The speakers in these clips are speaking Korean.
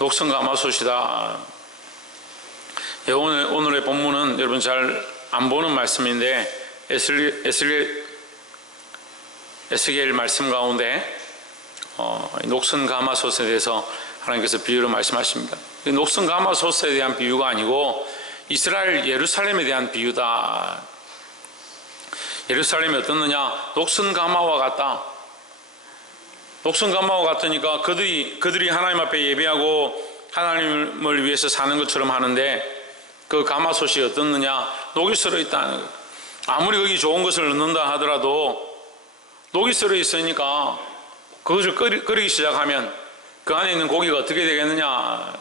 녹성가마솥이다. 오늘의 본문은 여러분 잘 안 보는 말씀인데 에스겔 말씀 가운데 녹성가마솥에 대해서 하나님께서 비유로 말씀하십니다. 녹성가마솥에 대한 비유가 아니고 이스라엘 예루살렘에 대한 비유다. 예루살렘이 어떻느냐? 녹성가마와 같다. 녹성가마와 같으니까 그들이 하나님 앞에 예배하고 하나님을 위해서 사는 것처럼 하는데 그 가마솥이 어떻느냐? 녹이 썰어 있다는 거예요. 아무리 거기 좋은 것을 넣는다 하더라도 녹이 썰어 있으니까 그것을 끓이기 시작하면 그 안에 있는 고기가 어떻게 되겠느냐?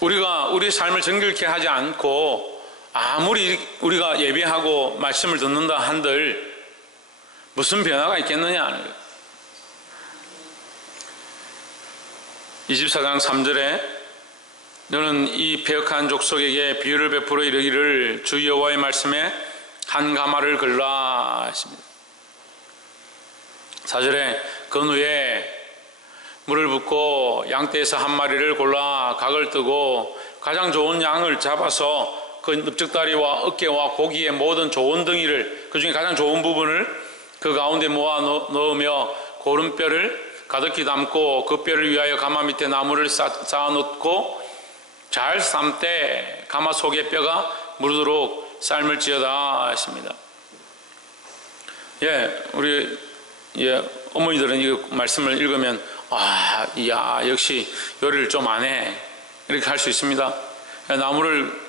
우리가 우리의 삶을 정결케 하지 않고 아무리 우리가 예배하고 말씀을 듣는다 한들 무슨 변화가 있겠느냐? 24장 3절에 너는 이 패역한 족속에게 비유를 베풀어 이르기를 주 여호와의 말씀에 한 가마를 걸라 하십니다. 4절에 그 후에 물을 붓고 양떼에서 한 마리를 골라 각을 뜨고 가장 좋은 양을 잡아서 그 넓적다리와 어깨와 고기의 모든 좋은 덩이를 그 중에 가장 좋은 부분을 그 가운데 모아 넣으며 고른 뼈를 가득히 담고 그 뼈를 위하여 가마 밑에 나무를 쌓아 놓고 잘 삶되 가마 속의 뼈가 무르도록 삶을지어다 하십니다. 우리 어머니들은 이 말씀을 읽으면 역시 요리를 좀 안 해 이렇게 할 수 있습니다. 나무를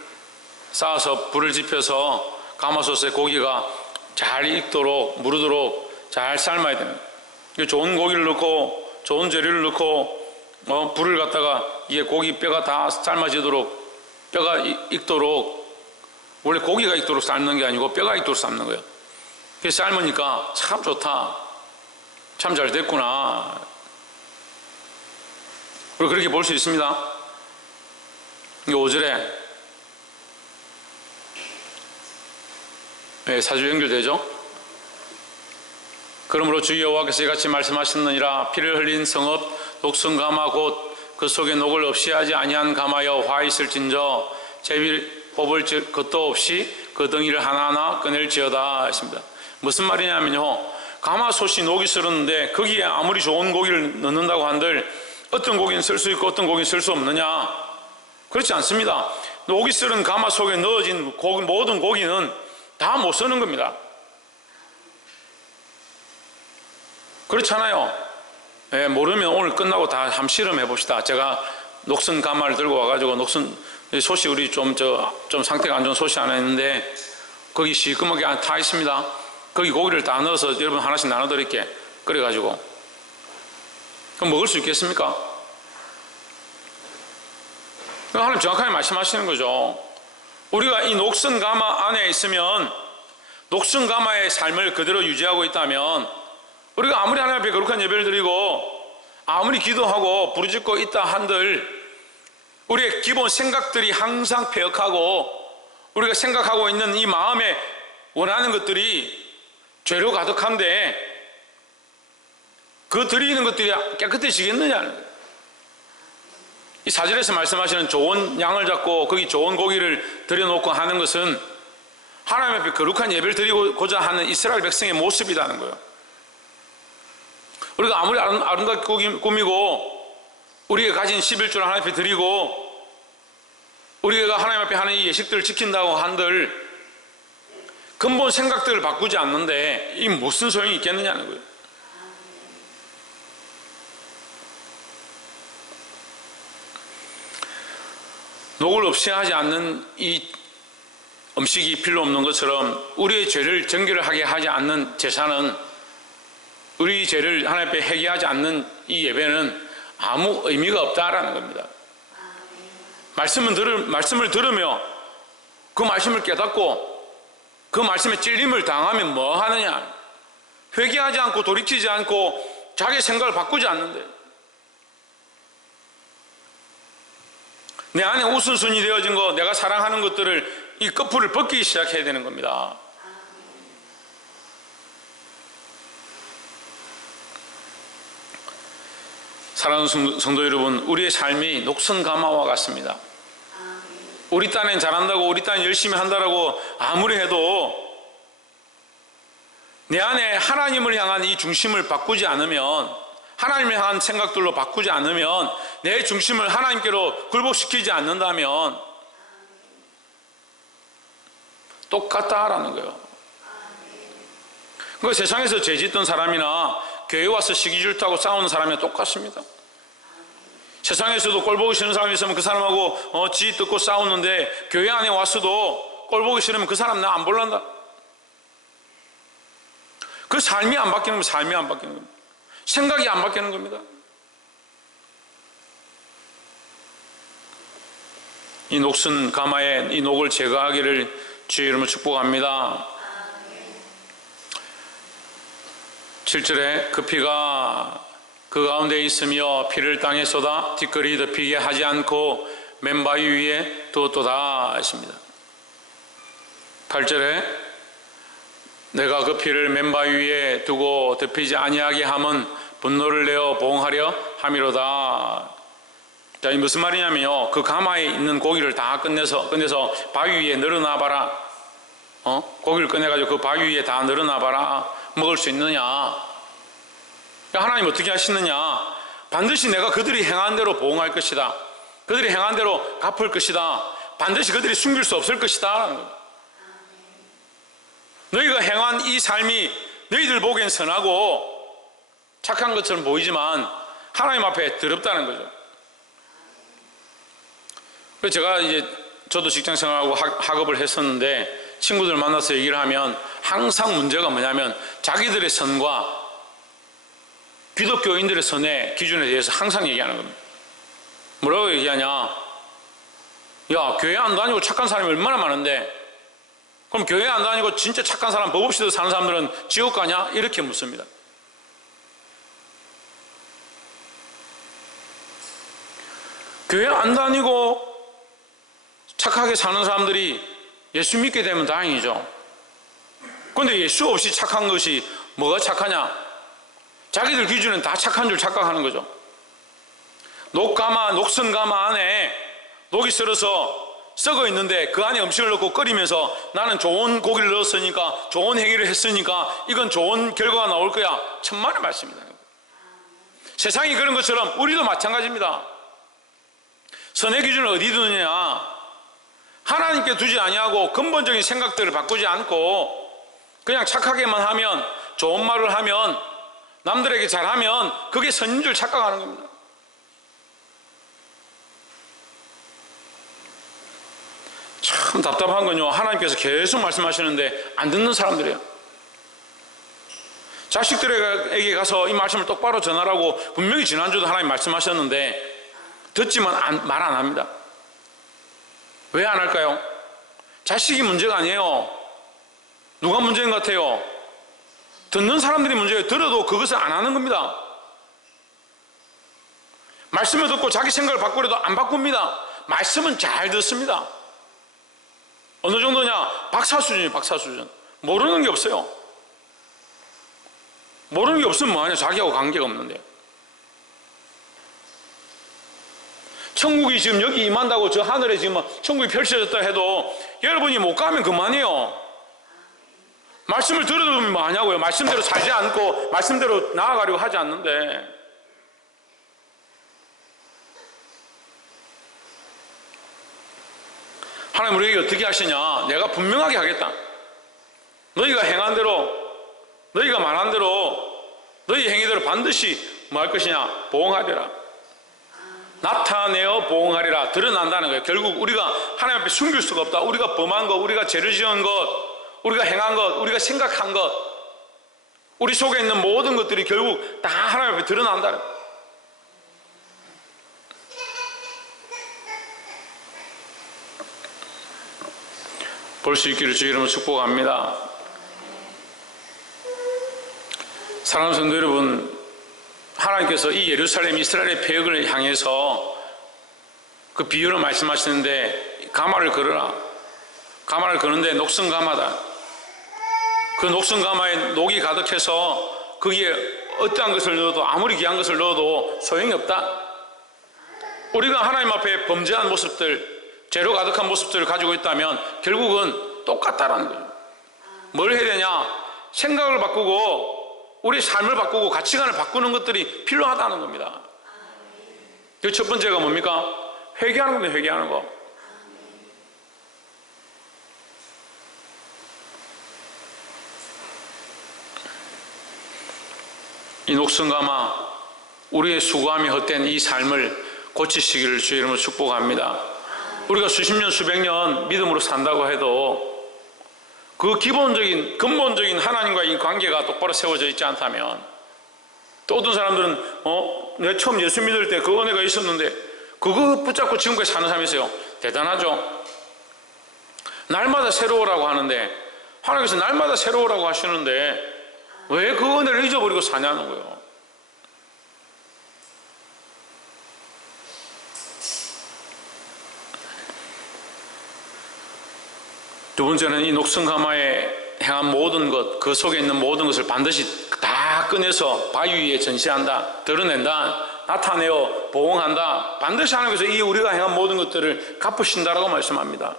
쌓아서 불을 지펴서 가마솥에 고기가 잘 익도록 무르도록 잘 삶아야 됩니다. 좋은 고기를 넣고 좋은 재료를 넣고 불을 갖다가 이게 고기 뼈가 다 삶아지도록 뼈가 익도록 원래 고기가 익도록 삶는 게 아니고 뼈가 익도록 삶는 거예요. 그래서 삶으니까 참 좋다. 참 잘 됐구나. 우리 그렇게 볼 수 있습니다. 5절에 사주 연결되죠? 그러므로 주 여호와께서 이같이 말씀하셨느니라. 피를 흘린 성읍 녹성가마 곧 그 속에 녹을 없이 하지 아니한 가마여 화 있을진저 제비 뽑을 것도 없이 그 덩이를 하나하나 꺼낼지어다 하십니다. 무슨 말이냐면요, 가마솥이 녹이 쓰는데 거기에 아무리 좋은 고기를 넣는다고 한들 어떤 고기는 쓸 수 있고 어떤 고기는 쓸 수 없느냐? 그렇지 않습니다. 녹이 쓰는 가마 속에 넣어진 모든 고기는 다 못 쓰는 겁니다. 그렇잖아요. 모르면 오늘 끝나고 다 한번 실험해 봅시다. 제가 녹슨 가마를 들고 와가지고 솥이 우리 좀 상태가 안 좋은 솥이 하나 있는데 거기 시커멓게 타 있습니다. 거기 고기를 다 넣어서 여러분 하나씩 나눠 드릴게. 끓여가지고 그럼 먹을 수 있겠습니까? 하나님 정확하게 말씀하시는 거죠. 우리가 이 녹슨 가마 안에 있으면 녹슨 가마의 삶을 그대로 유지하고 있다면 우리가 아무리 하나님 앞에 거룩한 예배를 드리고 아무리 기도하고 부르짖고 있다 한들 우리의 기본 생각들이 항상 패역하고 우리가 생각하고 있는 이 마음에 원하는 것들이 죄로 가득한데 그 드리는 것들이 깨끗해지겠느냐? 이 4절에서 말씀하시는 좋은 양을 잡고 거기 좋은 고기를 들여놓고 하는 것은 하나님 앞에 거룩한 예배를 드리고자 하는 이스라엘 백성의 모습이라는 거예요. 우리가 아무리 아름답게 꾸미고 우리가 가진 11조를 하나님 앞에 드리고 우리가 하나님 앞에 하는 이 예식들을 지킨다고 한들 근본 생각들을 바꾸지 않는데 이 무슨 소용이 있겠느냐는 거예요. 녹을 없이 하지 않는 이 음식이 필요 없는 것처럼 우리의 죄를 정결하게 하지 않는 제사는 우리 죄를 하나님 앞에 회개하지 않는 이 예배는 아무 의미가 없다라는 겁니다. 말씀을 들으며 그 말씀을 깨닫고 그 말씀에 찔림을 당하면 뭐 하느냐? 회개하지 않고 돌이키지 않고 자기 생각을 바꾸지 않는데 내 안에 우선순위 되어진 거 내가 사랑하는 것들을 이 거풀을 벗기기 시작해야 되는 겁니다. 사랑하는 성도 여러분, 우리의 삶이 녹슨 가마와 같습니다. 우리 딴엔 잘한다고, 우리 딴 열심히 한다라고 아무리 해도 내 안에 하나님을 향한 이 중심을 바꾸지 않으면, 하나님을 향한 생각들로 바꾸지 않으면, 내 중심을 하나님께로 굴복시키지 않는다면 똑같다라는 거예요. 그 세상에서 죄짓던 사람이나 교회 와서 시기 질투하고 싸우는 사람이랑 똑같습니다. 세상에서도 꼴보기 싫은 사람이 있으면 그 사람하고 지 듣고 싸우는데, 교회 안에 와서도 꼴보기 싫으면 그 사람 나 안 볼란다. 그 삶이 안 바뀌는 겁니다. 삶이 안 바뀌는 겁니다. 생각이 안 바뀌는 겁니다. 이 녹슨 가마에 이 녹을 제거하기를 주의 이름으로 축복합니다. 7절에 그 피가 그 가운데 있으며 피를 땅에 쏟아 티끌이 덮이게 하지 않고 맨바위 위에 두었도다 했습니다. 8절에 내가 그 피를 맨바위 위에 두고 덮이지 아니하게 함은 분노를 내어 보응하려 함이로다. 자, 이 무슨 말이냐면요, 그 가마에 있는 고기를 다 끝내서 바위 위에 늘어놔봐라. 고기를 꺼내가지고 그 바위 위에 다 늘어놔봐라. 먹을 수 있느냐? 하나님 어떻게 하시느냐? 반드시 내가 그들이 행한 대로 보응할 것이다. 그들이 행한 대로 갚을 것이다. 반드시 그들이 숨길 수 없을 것이다. 너희가 행한 이 삶이 너희들 보기엔 선하고 착한 것처럼 보이지만 하나님 앞에 더럽다는 거죠. 그래서 제가 저도 직장 생활하고 학업을 했었는데, 친구들 만나서 얘기를 하면 항상 문제가 뭐냐면 자기들의 선과 기독교인들의 선의 기준에 대해서 항상 얘기하는 겁니다. 뭐라고 얘기하냐? 야, 교회 안 다니고 착한 사람이 얼마나 많은데, 그럼 교회 안 다니고 진짜 착한 사람, 법 없이도 사는 사람들은 지옥 가냐? 이렇게 묻습니다. 교회 안 다니고 착하게 사는 사람들이 예수 믿게 되면 다행이죠. 그런데 예수 없이 착한 것이 뭐가 착하냐? 자기들 기준은 다 착한 줄 착각하는 거죠. 녹슨 가마 안에 녹이 썰어서 썩어 있는데 그 안에 음식을 넣고 끓이면서 나는 좋은 고기를 넣었으니까, 좋은 행위를 했으니까 이건 좋은 결과가 나올 거야. 천만의 말씀입니다. 세상이 그런 것처럼 우리도 마찬가지입니다. 선의 기준을 어디 두느냐? 하나님께 두지 아니하고 근본적인 생각들을 바꾸지 않고 그냥 착하게만 하면, 좋은 말을 하면, 남들에게 잘하면 그게 선인 줄 착각하는 겁니다. 참 답답한 건요, 하나님께서 계속 말씀하시는데 안 듣는 사람들이에요. 자식들에게 가서 이 말씀을 똑바로 전하라고 분명히 지난주도 하나님 말씀하셨는데 듣지만 말 안 합니다. 왜 안 할까요? 자식이 문제가 아니에요. 누가 문제인 것 같아요? 듣는 사람들이 문제예요. 들어도 그것을 안 하는 겁니다. 말씀을 듣고 자기 생각을 바꾸려도 안 바꿉니다. 말씀은 잘 듣습니다. 어느 정도냐? 박사 수준이에요. 박사 수준. 모르는 게 없어요. 모르는 게 없으면 뭐하냐? 자기하고 관계가 없는데. 천국이 지금 여기 임한다고 저 하늘에 지금 천국이 펼쳐졌다 해도 여러분이 못 가면 그만이에요. 말씀을 들어도 뭐 하냐고요. 말씀대로 살지 않고 말씀대로 나아가려고 하지 않는데. 하나님 우리에게 어떻게 하시냐? 내가 분명하게 하겠다. 너희가 행한 대로, 너희가 말한 대로, 너희 행위대로 반드시 뭐 할 것이냐? 보응하리라. 나타내어 보응하리라. 드러난다는 거예요. 결국 우리가 하나님 앞에 숨길 수가 없다. 우리가 범한 것, 우리가 죄를 지은 것, 우리가 행한 것, 우리가 생각한 것, 우리 속에 있는 모든 것들이 결국 다 하나님 앞에 드러난다는 거예요. 볼 수 있기를 주의 이름으로 축복합니다. 사랑하는 성도 여러분, 하나님께서 이 예루살렘 이스라엘의 폐역을 향해서 그 비유를 말씀하시는데, 가마를 걸어라. 가마를 거는데 녹슨 가마다. 그 녹슨 가마에 녹이 가득해서 거기에 어떠한 것을 넣어도, 아무리 귀한 것을 넣어도 소용이 없다. 우리가 하나님 앞에 범죄한 모습들, 죄로 가득한 모습들을 가지고 있다면 결국은 똑같다라는 거죠. 뭘 해야 되냐? 생각을 바꾸고 우리 삶을 바꾸고 가치관을 바꾸는 것들이 필요하다는 겁니다. 그 첫 번째가 뭡니까? 회개하는 겁니다. 회개하는 거. 이 녹슨가마, 우리의 수고함이 헛된 이 삶을 고치시기를 주의 이름으로 축복합니다. 우리가 수십 년 수백 년 믿음으로 산다고 해도 그 기본적인 근본적인 하나님과의 관계가 똑바로 세워져 있지 않다면, 또 어떤 사람들은 내가 처음 예수 믿을 때 그 은혜가 있었는데 그거 붙잡고 지금까지 사는 사람이 있어요. 대단하죠. 날마다 새로우라고 하는데, 하나님께서 날마다 새로우라고 하시는데 왜 그 은혜를 잊어버리고 사냐는 거예요. 두 번째는 이 녹슨가마에 행한 모든 것, 그 속에 있는 모든 것을 반드시 다 꺼내서 바위 위에 전시한다, 드러낸다, 나타내어 보응한다. 반드시 하나님께서 이 우리가 행한 모든 것들을 갚으신다라고 말씀합니다.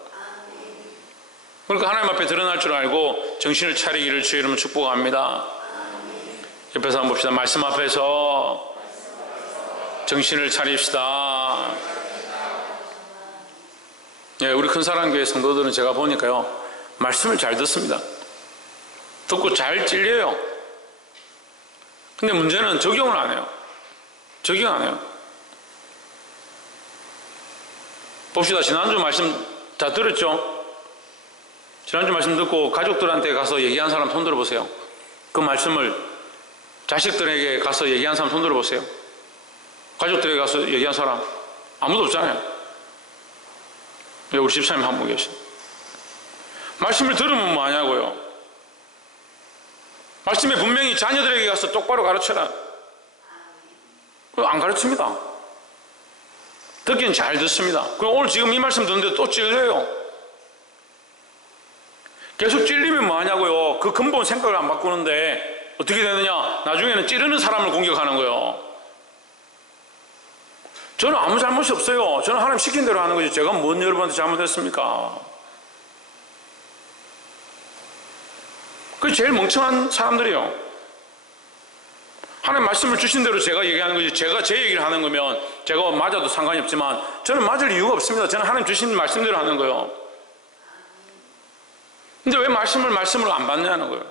그러니까 하나님 앞에 드러날 줄 알고 정신을 차리기를 주의 이름으로 축복합니다. 옆에서 한번 봅시다. 말씀 앞에서 정신을 차립시다. 예, 우리 큰사랑교회 성도들은 제가 보니까요, 말씀을 잘 듣습니다. 듣고 잘 찔려요. 근데 문제는 적용을 안 해요. 적용 안 해요. 봅시다. 지난주 말씀 다 들었죠? 지난주 말씀 듣고 가족들한테 가서 얘기한 사람 손 들어보세요. 그 말씀을 자식들에게 가서 얘기한 사람 손 들어보세요. 가족들에게 가서 얘기한 사람 아무도 없잖아요. 우리 집사님 한 분 계신. 말씀을 들으면 뭐 하냐고요. 말씀에 분명히 자녀들에게 가서 똑바로 가르쳐라. 안 가르칩니다. 듣기는 잘 듣습니다. 그럼 오늘 지금 이 말씀 듣는데 또 찔려요. 계속 찔리면 뭐 하냐고요. 그 근본 생각을 안 바꾸는데 어떻게 되느냐. 나중에는 찌르는 사람을 공격하는 거예요. 저는 아무 잘못이 없어요. 저는 하나님 시킨 대로 하는 거지. 제가 뭔 여러분한테 잘못했습니까? 그게 제일 멍청한 사람들이에요. 하나님 말씀을 주신 대로 제가 얘기하는 거지. 제가 제 얘기를 하는 거면 제가 맞아도 상관이 없지만 저는 맞을 이유가 없습니다. 저는 하나님 주신 말씀대로 하는 거예요. 근데 왜 말씀을 안 받냐는 거예요.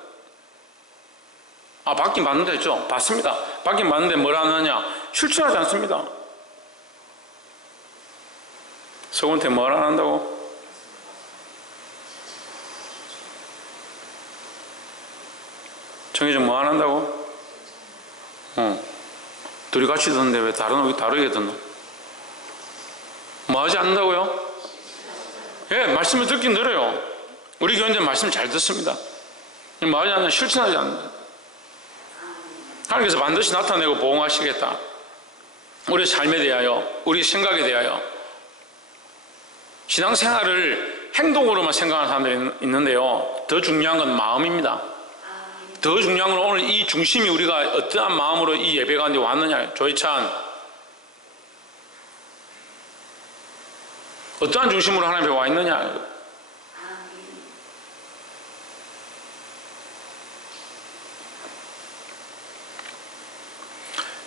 아, 받긴 받는다 했죠? 받습니다. 받긴 받는데 뭘 하느냐? 실천하지 않습니다. 서구한테 뭘 안 한다고? 정의정 뭐 안 한다고? 둘이 같이 듣는데 왜 다르게 듣노? 뭐 하지 않는다고요? 예, 말씀을 듣긴 들어요. 우리 교인들은 말씀을 잘 듣습니다. 뭐 하지 않냐? 실천하지 않는다. 하나님께서 반드시 나타내고 보응하시겠다. 우리 삶에 대하여, 우리 생각에 대하여. 신앙생활을 행동으로만 생각하는 사람들이 있는데요, 더 중요한 건 마음입니다. 더 중요한 건 오늘 이 중심이 우리가 어떠한 마음으로 이 예배 가운데 왔느냐. 조이찬, 어떠한 중심으로 하나님 앞에 와 있느냐.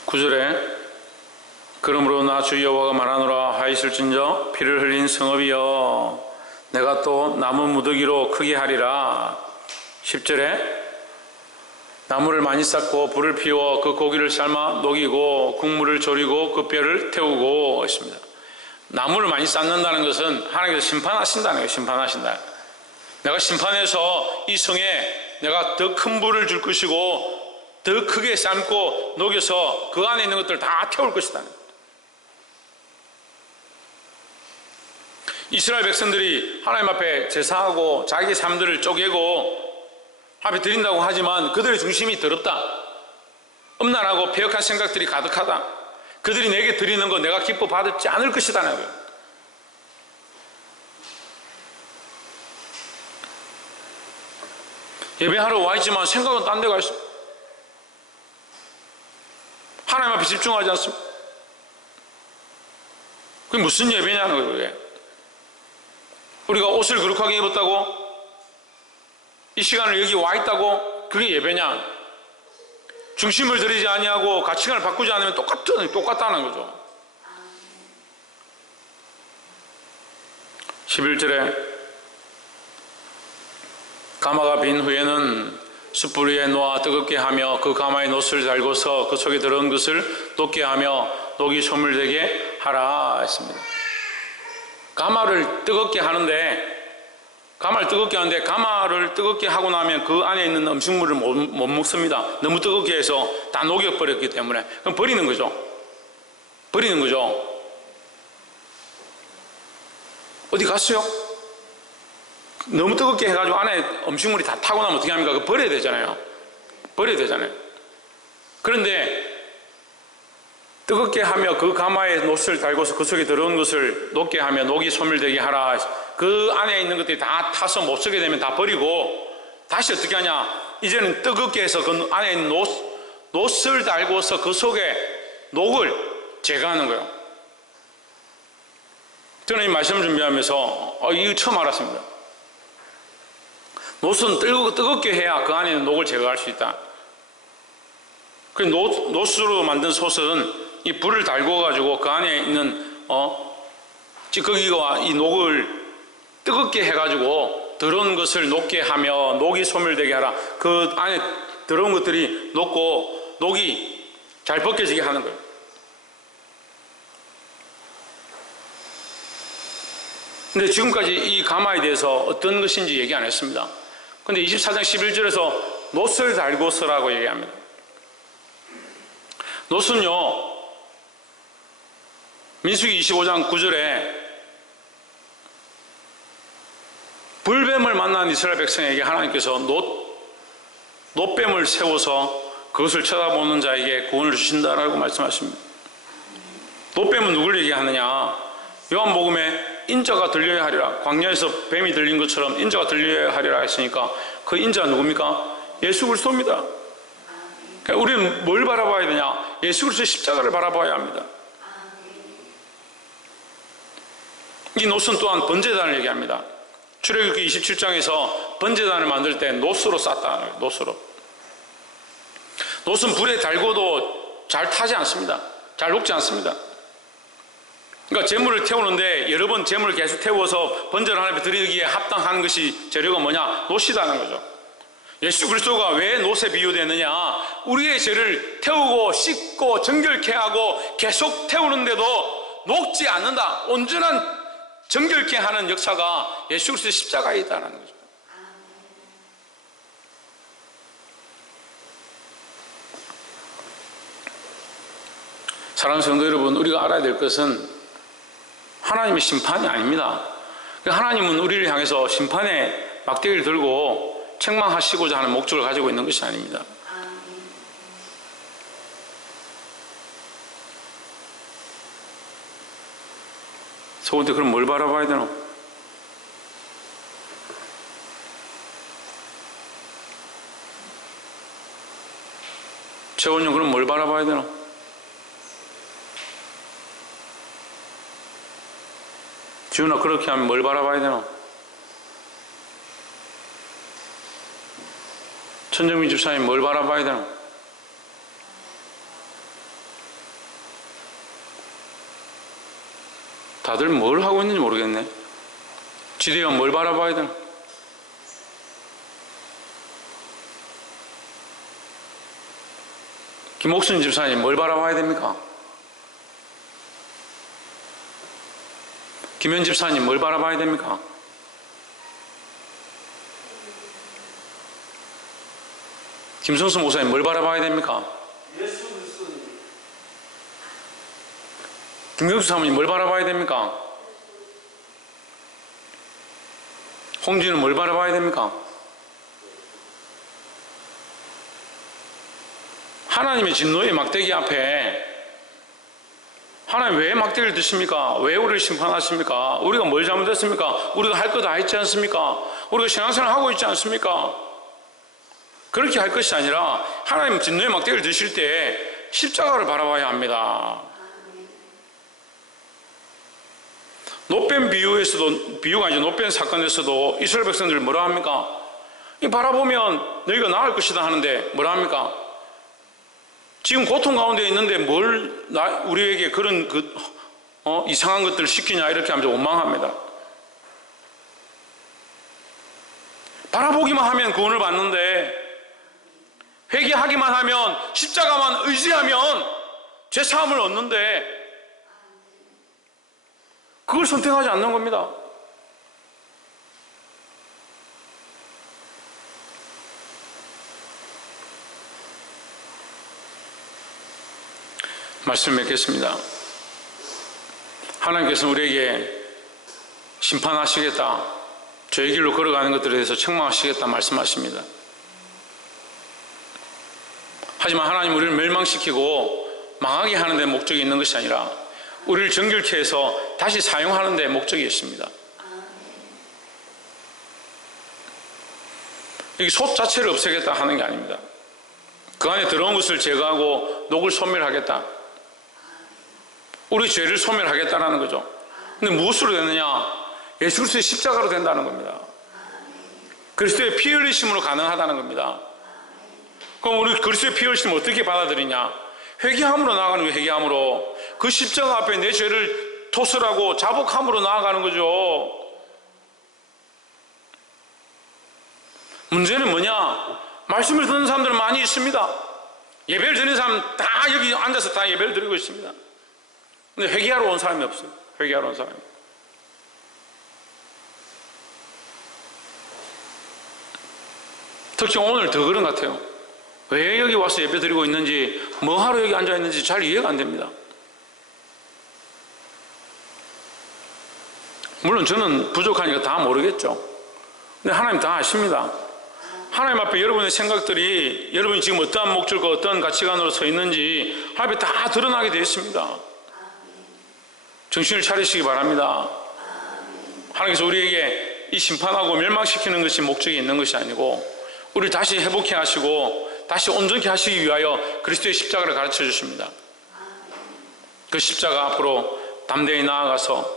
9절에 그러므로 나 주 여호와가 말하노라 하였을진저 피를 흘린 성읍이여 내가 또 나무 무더기로 크게 하리라. 10절에 나무를 많이 쌓고 불을 피워 그 고기를 삶아 녹이고 국물을 졸이고 그 뼈를 태우고 있습니다. 나무를 많이 쌓는다는 것은 하나님께서 심판하신다는 거예요. 심판하신다. 내가 심판해서 이 성에 내가 더 큰 불을 줄 것이고 더 크게 삶고 녹여서 그 안에 있는 것들을 다 태울 것이다. 이스라엘 백성들이 하나님 앞에 제사하고 자기 삶들을 쪼개고 앞에 드린다고 하지만 그들의 중심이 더럽다. 음란하고 패역한 생각들이 가득하다. 그들이 내게 드리는 거 내가 기뻐 받지 않을 것이다. 예배하러 와 있지만 생각은 딴 데 가 있어. 하나님 앞에 집중하지 않습니까? 그게 무슨 예배냐는 거예요. 그게. 우리가 옷을 거룩하게 입었다고, 이 시간을 여기 와 있다고 그게 예배냐? 중심을 들이지 아니하고 가치관을 바꾸지 않으면 똑같다는 거죠. 11절에 가마가 빈 후에는 숯불 위에 놓아 뜨겁게 하며 그 가마에 놋을 달고서 그 속에 들어온 것을 녹게 하며 녹이 소멸되게 하라 했습니다. 가마를 뜨겁게 하는데 가마를 뜨겁게 하고 나면 그 안에 있는 음식물을 못 먹습니다. 너무 뜨겁게 해서 다 녹여버렸기 때문에. 그럼 버리는 거죠. 어디 갔어요? 너무 뜨겁게 해가지고 안에 음식물이 다 타고 나면 어떻게 합니까? 그거 버려야 되잖아요. 그런데 뜨겁게 하며 그 가마에 놋을 달고서 그 속에 들어온 것을 녹게 하며 녹이 소멸되게 하라. 그 안에 있는 것들이 다 타서 못 쓰게 되면 다 버리고 다시 어떻게 하냐? 이제는 뜨겁게 해서 그 안에 있는 놋을 달고서 그 속에 녹을 제거하는 거예요. 저는 이 말씀을 준비하면서 이거 처음 알았습니다. 놋은 뜨겁게 해야 그 안에 있는 녹을 제거할 수 있다. 그 놋으로 만든 솥은 이 불을 달궈 가지고 그 안에 있는 찌꺼기와 이 녹을 뜨겁게 해가지고 들어온 것을 녹게 하며 녹이 소멸되게 하라. 그 안에 들어온 것들이 녹고 녹이 잘 벗겨지게 하는 거예요. 근데 지금까지 이 가마에 대해서 어떤 것인지 얘기 안 했습니다. 근데 24장 11절에서 놋을 달고서라고 얘기합니다. 놋은요, 민수기 25장 9절에 불뱀을 만난 이스라엘 백성에게 하나님께서 놋뱀을 세워서 그것을 쳐다보는 자에게 구원을 주신다라고 말씀하십니다. 놋뱀은 누굴 얘기하느냐? 요한복음에 인자가 들려야 하리라. 광야에서 뱀이 들린 것처럼 인자가 들려야 하리라 했으니까 그 인자가 누굽니까? 예수 그리스도입니다. 그러니까 우리는 뭘 바라봐야 되냐? 예수 그리스도의 십자가를 바라봐야 합니다. 이 놋은 또한 번제단을 얘기합니다. 출애굽기 27장에서 번제단을 만들 때 놋으로 쌌다. 놋은 불에 달궈도 잘 타지 않습니다. 잘 녹지 않습니다. 그러니까 재물을 태우는데 여러 번 재물을 계속 태워서 번제를 하나님께 드리기에 합당한 것이 재료가 뭐냐? 놋이라는 거죠. 예수 그리스도가 왜 놋에 비유되느냐? 우리의 죄를 태우고 씻고 정결케 하고 계속 태우는데도 녹지 않는다. 온전한 정결케 하는 역사가 예수 그리스도의 십자가에 있다는 거죠. 사랑하는 성도 여러분, 우리가 알아야 될 것은 하나님의 심판이 아닙니다. 하나님은 우리를 향해서 심판의 막대기를 들고 책망하시고자 하는 목적을 가지고 있는 것이 아닙니다. 저한테 그럼 뭘 바라봐야 되나? 최원영 그럼 뭘 바라봐야 되나? 지훈아 그렇게 하면 뭘 바라봐야 되나? 천정민 집사님 뭘 바라봐야 되나? 다들 뭘 하고 있는지 모르겠네. 지대현 뭘 바라봐야 되나? 김옥순 집사님 뭘 바라봐야 됩니까? 김현 집사님 뭘 바라봐야 됩니까? 김성수 목사님 뭘 바라봐야 됩니까? 예수 그리스도님. 김경수 사모님 뭘 바라봐야 됩니까? 홍진은 뭘 바라봐야 됩니까? 하나님의 진노의 막대기 앞에 하나님 왜 막대기를 드십니까? 왜 우리를 심판하십니까? 우리가 뭘 잘못했습니까? 우리가 할 거 다 했지 않습니까? 우리가 신앙생활 하고 있지 않습니까? 그렇게 할 것이 아니라 하나님 진노의 막대기를 드실 때 십자가를 바라봐야 합니다. 노뱀 비유가 아니죠. 노뱀 사건에서도 이스라엘 백성들 뭐라 합니까? 이 바라보면 너희가 나을 것이다 하는데 뭐라 합니까? 지금 고통 가운데 있는데 뭘 우리에게 그런 이상한 것들을 시키냐 이렇게 하면서 원망합니다. 바라보기만 하면 구원을 받는데 회개하기만 하면 십자가만 의지하면 죄사함을 얻는데 그걸 선택하지 않는 겁니다. 말씀 맺겠습니다. 하나님께서 우리에게 심판하시겠다, 저의 길로 걸어가는 것들에 대해서 책망하시겠다 말씀하십니다. 하지만 하나님 우리를 멸망시키고 망하게 하는 데 목적이 있는 것이 아니라 우리를 정결케 해서 다시 사용하는 데 목적이 있습니다. 이게 솥 자체를 없애겠다 하는 게 아닙니다. 그 안에 들어온 것을 제거하고 녹을 소멸하겠다, 우리 죄를 소멸하겠다라는 거죠. 근데 무엇으로 되느냐? 예수 그리스도의 십자가로 된다는 겁니다. 그리스도의 피 흘리심으로 가능하다는 겁니다. 그럼 우리 그리스도의 피 흘리심을 어떻게 받아들이냐? 회개함으로 나아가는 거예요. 회개함으로. 그 십자가 앞에 내 죄를 토설하고 자복함으로 나아가는 거죠. 문제는 뭐냐? 말씀을 듣는 사람들은 많이 있습니다. 예배를 드리는 사람 다 여기 앉아서 다 예배를 드리고 있습니다. 근데 회개하러 온 사람이 없어요. 회개하러 온 사람이. 특히 오늘 더 그런 것 같아요. 왜 여기 와서 예배 드리고 있는지, 뭐 하러 여기 앉아 있는지 잘 이해가 안 됩니다. 물론 저는 부족하니까 다 모르겠죠. 근데 하나님 다 아십니다. 하나님 앞에 여러분의 생각들이, 여러분이 지금 어떠한 목적과 어떠한 가치관으로 서 있는지 하나님 앞에 다 드러나게 되어 있습니다. 정신을 차리시기 바랍니다. 하나님께서 우리에게 이 심판하고 멸망시키는 것이 목적이 있는 것이 아니고 우리를 다시 회복해 하시고 다시 온전케 하시기 위하여 그리스도의 십자가를 가르쳐 주십니다. 그 십자가 앞으로 담대히 나아가서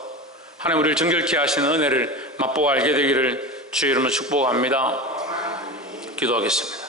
하나님 우리를 정결케 하시는 은혜를 맛보고 알게 되기를 주의 이름으로 축복합니다. 기도하겠습니다.